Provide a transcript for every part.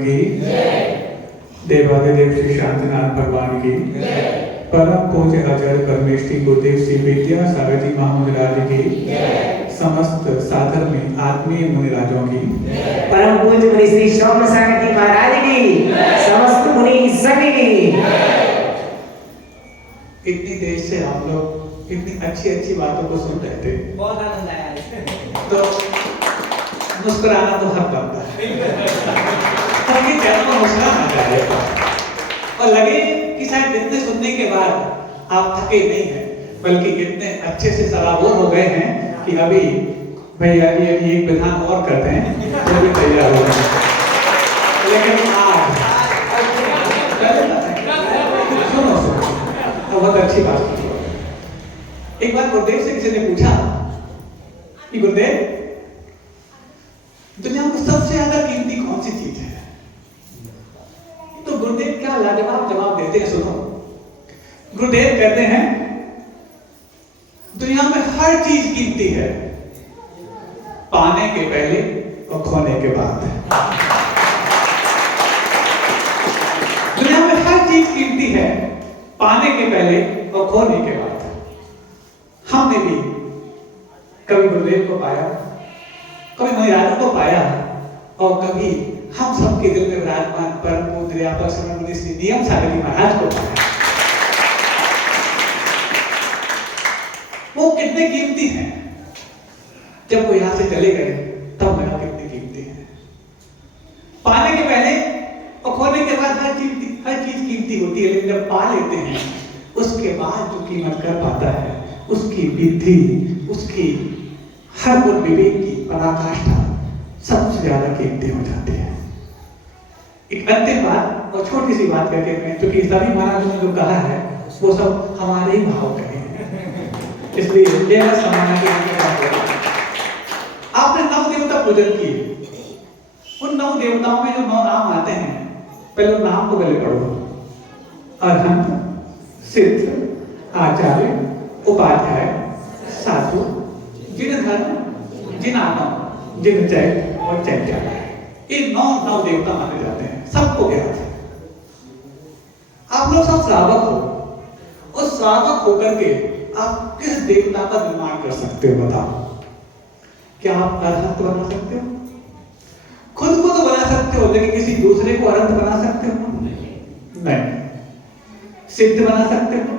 की, देवादिदेव श्री शांतिनाथ भगवान की, परम पूज्य आचार्य परमेश्वरी गुरुदेव श्री विद्या सागर जी महाराज की, समस्त साधन में आत्मीय मुनिराजों की, परम पूज्य मुनि श्री सोम सागर जी महाराज की, समस्त मुनि सभी की। इतनी देर से हम लोग इतनी अच्छी अच्छी बातों को सुन रहे थे, बहुत आनंद आया। तो मुस्कुराना तो हर बनता है, क्योंकि चैनल को मुस्कुराना चाहिए और लगे कि शायद इतने सुनने के बाद आप थके नहीं हैं, बल्कि इतने अच्छे से सराबोर हो गए हैं कि अभी भैया अभी एक विधान और करते हैं जो भी तैयार हो गए। लेकिन आज सुनो बहुत अच्छी बात की। एक बार गुरुदेव से किसी ने पूछा कि गुरुदेव, दुनिया में सबसे ज्यादा कीमती कौन सी चीज है? तो गुरुदेव क्या लाजवाब जवाब देते हैं, सुनो। गुरुदेव कहते हैं दुनिया में हर चीज कीमती है, पाने के पहले और खोने के बाद। दुनिया में हर चीज कीमती है, पाने के पहले और खोने के बाद। हमने भी कभी गुरुदेव को पाया, कभी महाराज को पाया, और कभी हम सबके दिल में विराजमान परम पूज्य अपर श्रवण मुनि श्री नियम सागर जी महाराज को पाया। वो कितने कीमती हैं, जब वो यहां से चले गए तब लगा कितने कीमती हैं। पाने के पहले और खोने के बाद हर चीज कीमती होती है, लेकिन जब पा लेते हैं उसके बाद जो कीमत कर पाता है, उसकी विधि, उसकी हर गुण विवेक की पराकाष्ठा सबसे ज्यादा कीमती हो जाती है। एक अंतिम बात और छोटी सी बात कहते हैं, क्योंकि सभी महाराजों ने जो कहा है वो सब हमारे ही भाव कहे हैं, इसलिए ये मत समझना कि आपने नव देवता पूजन किए, उन नव देवताओं में जो 9 नाम आते हैं, पहले उन नाम को पहले पढ़ो। अरहंत, सिद्ध, आचार्य, उपाध्याय, साधु, जिन धर्म, जिन आत्मा, जिन चैत और चैत्यालय, ये 9 देवता माने जाते हैं, सबको ज्ञात है। आप लोग सब श्रावक हो, और श्रावक होकर के आप किस देवता का निर्माण कर सकते हो? बताओ। क्या आप अरहंत बना सकते हो? खुद को तो बना सकते हो, लेकिन किसी दूसरे को अरहंत बना सकते हो? नहीं। सिद्ध बना सकते हो?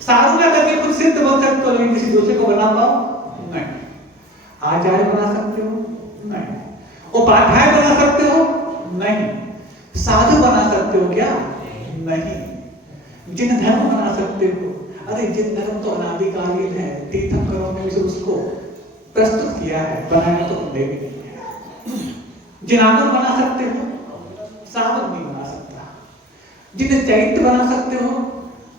साधना करके खुद सिद्ध बन सकते हो, लेकिन किसी दूसरे को बना पाओ? नहीं। आचार्य बना सकते हो? नहीं। उपाध्याय बना सकते हो? नहीं। साधु बना सकते हो क्या? नहीं। जिन धर्म बना सकते हो? अरे जिन धर्म तो अनादिकालीन है, तीर्थंकरों ने भी उसको प्रस्तुत किया है, बनाया तो हमने भी नहीं है। जिन आगम बना सकते हो? सावक नहीं बना सकता। जिन चैत्र बना सकते हो?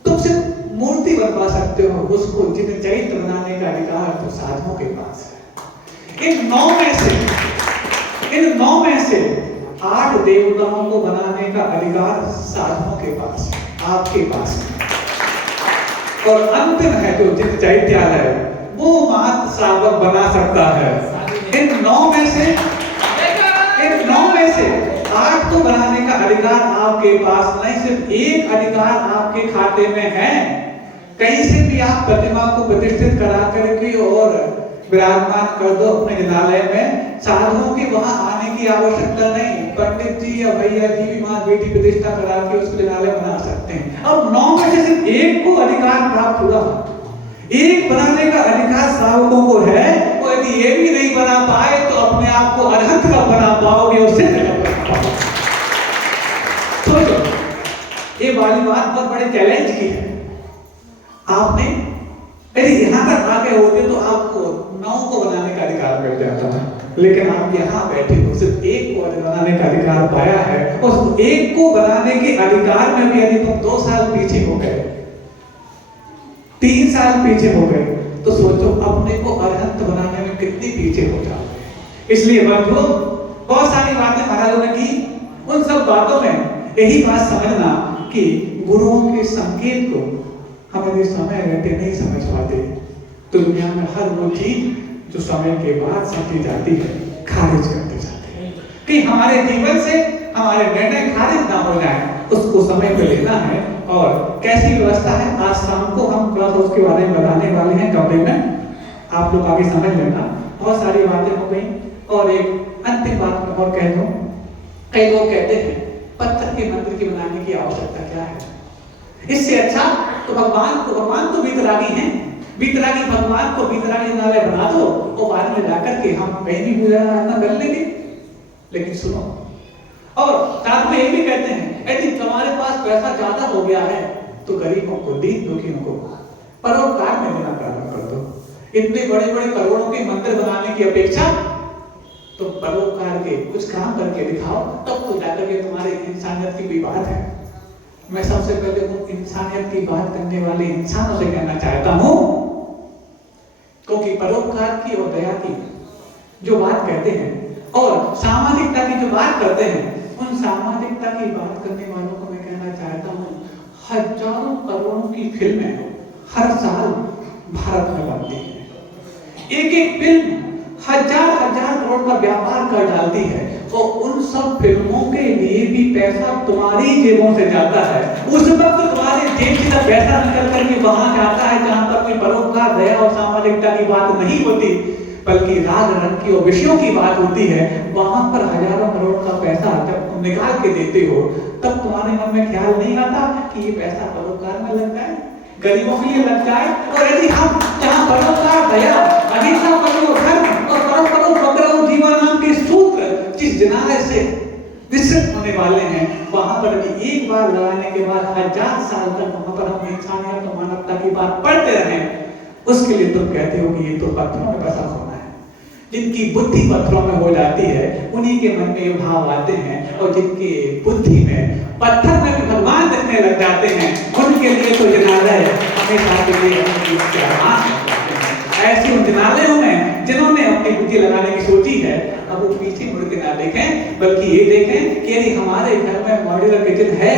तुम सिर्फ मूर्ति बनवा सकते हो, उसको जिन चैत्र बनाने का अधिकार तो साधुओं के पास है। इन 9 में से 8 देवताओं को बनाने का अधिकार साधुओं के पास है, आपके पास है। और अंतिम है तो जिन चैत्यालय, वो मात्र श्रावक बना सकता है। इन 9 में से 8 को बनाने का अधिकार आपके पास नहीं, सिर्फ एक अधिकार आपके खाते में है। कहीं से भी आप प्रतिमा को प्रतिष्ठित करा करके और विराजमान कर दो अपने जिनालय में, साधुओं के वहां आने की आवश्यकता नहीं। पंडित जी या भैया जी भी वहां बेटी प्रतिष्ठा करा के उसको जिनालय बना सकते हैं। अब 9 में से सिर्फ एक को अधिकार प्राप्त हुआ, एक बनाने का अधिकार श्रावकों को है। और यदि ये भी नहीं बना पाए तो अपने आप को अरहंत कब बना पाओगे, उससे सोचो। ये वाली बात बहुत बड़े चैलेंज की है। आपने यदि यहाँ तक आगे होते तो आपको 9 को बनाने का अधिकार मिल जाता है, लेकिन आप यहाँ बैठे हो, सिर्फ एक को बनाने का अधिकार पाया है। उस एक को बनाने के अधिकार में भी यदि तुम 2 साल पीछे हो गए, 3 साल पीछे हो गए, तो सोचो अपने को अरहंत बनाने में कितनी पीछे हो जाओगे। इसलिए बंधुओं, बहुत सारी बातें महाराजों ने की, उन सब बातों में यही बात समझना कि गुरुओं के संकेत को हम यदि समय रहते नहीं समझ पाते तो दुनिया में हर वो चीज जो समय के बाद समझी जाती है खारिज करते जाते हैं। कि हमारे जीवन से हमारे निर्णय खारिज ना हो जाए, उसको समय पे लेना है। और कैसी व्यवस्था है, आज शाम को हम थोड़ा सा उसके बारे में बताने वाले हैं कमरे में, आप लोग आगे समझ लेना। बहुत सारी बातें हो गई और एक अंतिम बात मैं और कह दूं, कई लोग कहते हैं पत्थर के मंदिर की बनाने की आवश्यकता क्या है, इससे अच्छा तो भगवान तो वीतरागी हैं, वीतरागी भगवान को वीतरागी नाले बना दो और बाद में जाकर के हम कहीं भी पूजा आराधना कर लेंगे। लेकिन सुनो, और साथ में ये भी कहते हैं यदि तुम्हारे पास पैसा ज्यादा हो गया है तो गरीबों को, दीन दुखियों को परोपकार में देना प्रारंभ कर दो। इतने बड़े बड़े करोड़ों के मंदिर बनाने की अपेक्षा तो परोपकार के कुछ काम करके दिखाओ, तब तो जाकर के तुम्हारे इंसानियत की भी बात है। मैं सबसे पहले उन इंसानियत की बात करने वाले इंसानों से कहना चाहता हूं, क्योंकि परोपकार की और दया की जो बात कहते हैं और सामाजिकता की जो बात करते हैं, उन सामाजिकता की बात करने वालों को मैं कहना चाहता हूं, हजारों करोड़ों की फिल्में हर साल भारत में बनती है। एक एक फिल्म हजार करोड़ का व्यापार कर डालती है और उन सब फिल्मों के लिए भी पैसा तुम्हारी जेबों से जाता है। उस वक्त तुम्हारे जेब से जब पैसा निकल करके वहां जाता है जहां पर कोई परोपकार, दया और सामाजिकता की बात नहीं होती, बल्कि राग रंग की और विषयों की बात होती है, वहां पर हजारों करोड़ का पैसा जब तुम निकाल के देते हो, तब तुम्हारे मन में ख्याल नहीं आता कि ये पैसा परोपकार में लग जाए, गरीबों के लिए लग जाए। और यदि हम जहां परोपकार, दया, अहिंसा, करो धर्म और परम करो बकरो जीवन नाम के सूत्र जिस जनाले से विस्तृत होने वाले हैं, वहां पर भी एक बार लगाने के बाद 1000 साल तक वहां पर हम इंसानियत और मानवता की बात पढ़ते रहें, उसके लिए तुम कहते हो कि ये तो पत्थरों में बसा होना है। जिनकी बुद्धि पत्थरों में हो जाती है उन्हीं के मन में ये भाव आते हैं, और जिनकी बुद्धि में पत्थर में भी भगवान दिखने लग जाते हैं, उनके लिए तो जनालय हमेशा के लिए ऐसे उन जनालयों में जिन्होंने अपनी बुद्धि लगाने की सोची है, अब वो पीछे मुड़ के ना देखें, बल्कि ये देखें कि यदि हमारे घर में मॉड्यूलर किचन है,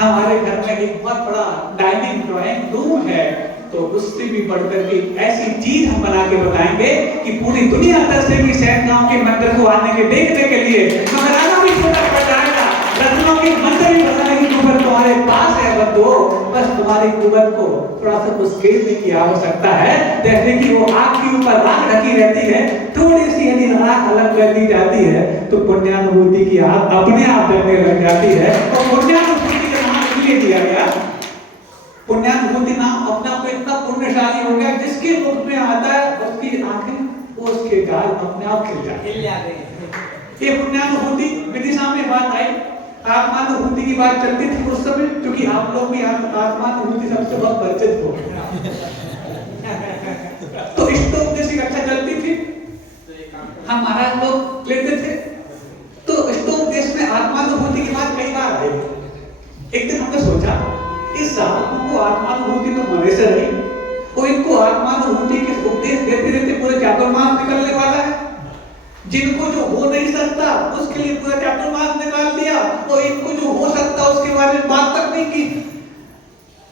हमारे घर में एक बहुत बड़ा डाइनिंग ड्राइंग रूम है, तो उससे भी बढ़कर के ऐसी चीज हम बना के बताएंगे कि पूरी दुनिया तरसेगी शहर गांव के मंदिर को आने के देखने के लिए। नजराना भी छोटा पड़ जाएगा, रत्नों के मंदिर भी बताने की कुवत तुम्हारे पास है बंधुओं, बस तुम्हारी कुवत को थोड़ा सा उस्केलने की आवश्यकता है। जैसे कि वो आग के ऊपर राख ढकी रहती है, थोड़ी सी यदि राख अलग कर दी जाती है तो पुण्यानुभूति की आग अपने आप जलने लग जाती है। और पुण्यानुभूति का नाम इसलिए दिया गया, पुण्यानुभूति नाम अपना को इतना पुण्यशाली हो गया, जिसके मुख में आता है उसकी आंखें, उसके गाल अपने आप खिल जाते हैं। ये पुण्यानुभूति विदिशा में बात आई, आत्मानुभूति की बात चलती थी उस समय, क्योंकि आप लोग भी आत्मानुभूति सबसे बहुत परिचित हो। तो स्टोव जैसी कक्षा चलती थी, हम महाराज लोग लेते थे, तो स्टोव देश में आत्मानुभूति की बात कई बार आई। एक दिन हमने सोचा इस साधकों को आत्मानुभूति तो मरे से रही, और इनको आत्मानुभूति के उपदेश देते देते पूरे चातुर्मास निकलने वाला है। जिनको जो हो नहीं सकता उसके लिए पूरा चातुर्मास निकाल दिया, और इनको जो हो सकता उसके बारे में बात तक नहीं की,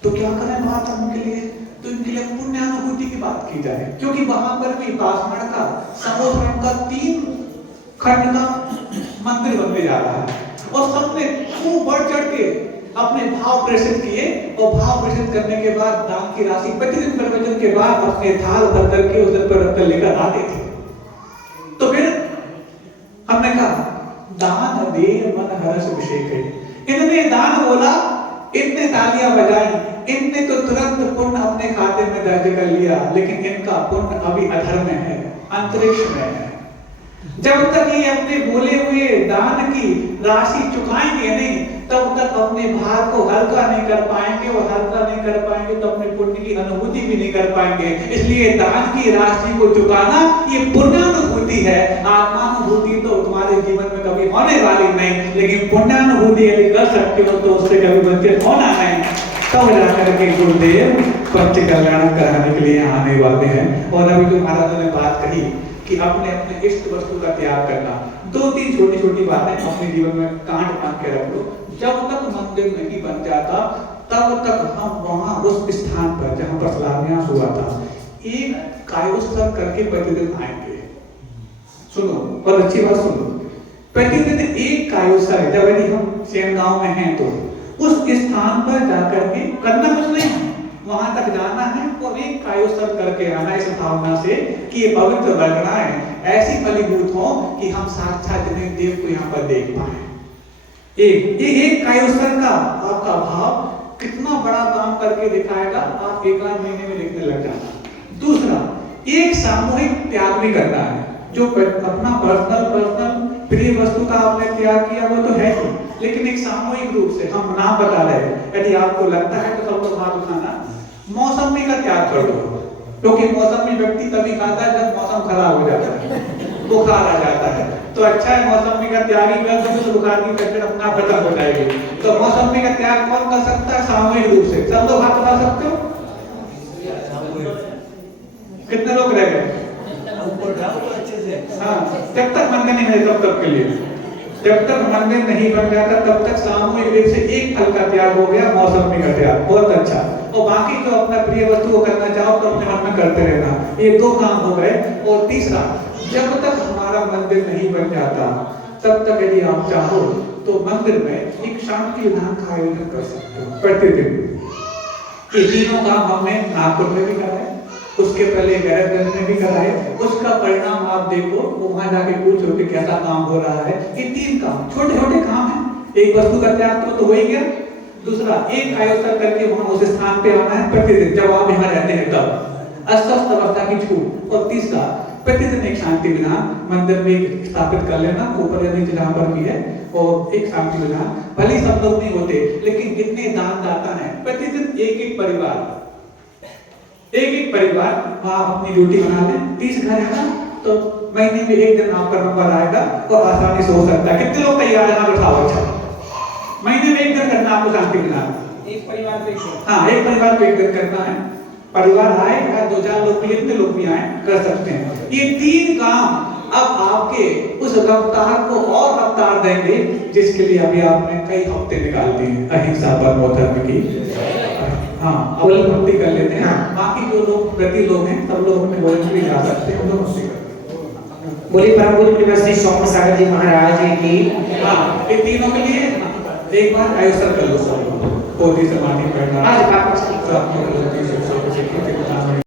तो क्या करें बात उनके लिए? तो इनके लिए पुण्यानुभूति की बात की जाए, क्योंकि वहां पर भी पाषाण का समुद्र का 3 खंड का मंदिर बनने जा रहा है, और सबने खूब बढ़ चढ़ के अपने भाव प्रेषित किए, और भाव प्रेषित करने के बाद दान की राशि प्रतिदिन प्रवचन के बाद अपने थाल भर करके उस दिन पर रत्न लेकर आते थे। तो फिर हमने कहा दान दे मन हर्ष अभिषेक। इन्होंने दान बोला, इतने तालियां बजाई, इनने तो तुरंत पुण्य अपने खाते में दर्ज कर लिया, लेकिन इनका पुण्य अभी अधर में है, अंतरिक्ष में है। जब तक ये अपने बोले हुए दान की राशि चुकाएंगे नहीं, तब तक अपने भार को हल्का नहीं कर पाएंगे, और हल्का नहीं कर पाएंगे तो अपने पुण्य की अनुभूति भी नहीं कर पाएंगे। इसलिए दान की राशि को चुकाना ये पुण्यानुभूति है। आत्मानुभूति तो तुम्हारे जीवन में कभी होने वाली नहीं, लेकिन पुण्यानुभूति यदि कर सकते हो तो उससे कभी वंचित होना नहीं। तब जाकर के गुरुदेव पंच कल्याण कराने के लिए आने वाले हैं। और अभी जो महाराजों ने बात कही कि अपने अपने इष्ट वस्तु का त्याग करना, 2-3 छोटी छोटी बातें अपने जीवन में कांट मान के रख लो। जब तक मंदिर नहीं बन जाता तब तक हम वहां उस स्थान पर जहां पर शिलान्यास हुआ था एक कायोत्सव करके प्रतिदिन आएंगे। सुनो, और अच्छी बात सुनो, प्रतिदिन एक कायोत्सर्ग, जब यदि हम सेन गांव में हैं तो उस स्थान पर जाकर के करना कुछ नहीं है, वहां तक जाना है और एक कायोत्सर्ग करके आना इस भावना से कि ये पवित्र रचनाएं ऐसी फलीभूत हो कि हम साक्षात देव को यहाँ पर देख पाए। एक कायोत्सर्ग का आपका भाव कितना बड़ा काम करके दिखाएगा, आप एक आध महीने में देखने लग जाना। दूसरा, एक सामूहिक त्याग भी करना है, जो अपना पर्सनल प्रिय वस्तु का आपने त्याग किया वो तो है ही, लेकिन एक सामूहिक रूप से हम नाम बता रहे हैं, यदि आपको लगता है तो सब लोग हाथ उठाना। मौसमी का त्याग कर दो, क्योंकि मौसमी व्यक्ति तभी खाता है जब मौसम खराब हो जाता है, बुखार आ जाता है, तो अच्छा है मौसमी का त्याग ही कर दो, तो बुखार की चक्कर अपना खत्म हो जाएगी। तो मौसमी का त्याग कौन कर सकता है? सामूहिक रूप से। सब लोग हाथ उठा सकते हो? कितने लोग रह गए? हाँ, जब तक मंदिर नहीं है तब तक के लिए, जब तक मंदिर नहीं बन जाता तब तक सामूहिक रूप से एक फल का त्याग हो गया, मौसमी का त्याग, बहुत अच्छा। और बाकी जो अपना प्रिय वस्तु को करना चाहो तो अपने मन में करते रहना, ये दो काम हो गए। और तीसरा, जब तक हमारा मंदिर नहीं बन जाता तब तक यदि आप चाहो तो मंदिर में एक शांति विधान का आयोजन कर सकते हो प्रतिदिन। ये तीनों काम हमने नागपुर में भी कराए, उसके पहले गैरतगंज में भी कराए, उसका परिणाम आप देखो, वो वहां जाके पूछो कि कैसा काम हो रहा है। ये तीन काम छोटे छोटे काम है, एक वस्तु का त्याग तो हो ही गया, दूसरा एक कायोत्सर्ग करके वहां उस स्थान पे आना है प्रतिदिन जब आप यहाँ रहते हैं तब, अस्वस्थ अवस्था की छूट। और तीसरा, प्रतिदिन एक शांति विधान मंदिर में स्थापित कर लेना, ऊपर या नीचे जहां पर भी है, और एक शांति विधान। भले ही सब लोग नहीं होते, लेकिन जितने दान दाता है प्रतिदिन एक एक परिवार आप अपनी ड्यूटी बना लें। 30 घर है ना, तो महीने में एक दिन आपका नंबर आएगा और आसानी से हो सकता है। कितने लोग तैयार हैं? उठाओ। अच्छा, महीने में एक दिन करना आपको शांति विधान, एक परिवार पे। हाँ, एक परिवार को एक दिन करना है। परिवार आए या 2-4 लोग भी, जितने लोग भी आए कर सकते हैं। ये तीन काम अब आपके उस रफ्तार को और रफ्तार देंगे जिसके लिए अभी आपने कई हफ्ते निकाल दिए अहिंसा परमो धर्म की। हाँ, अब भक्ति कर लेते हैं। बाकी जो लोग प्रति लोग हैं सब लोग अपने वॉलंटरी जा सकते हैं, उनको भक्ति कर। बोली परम पूज्य श्री सोम सागर जी महाराज की। हाँ, ये तीनों के लिए एक बार आयोजन कर लो सब, कोई समाधि करना। आज बात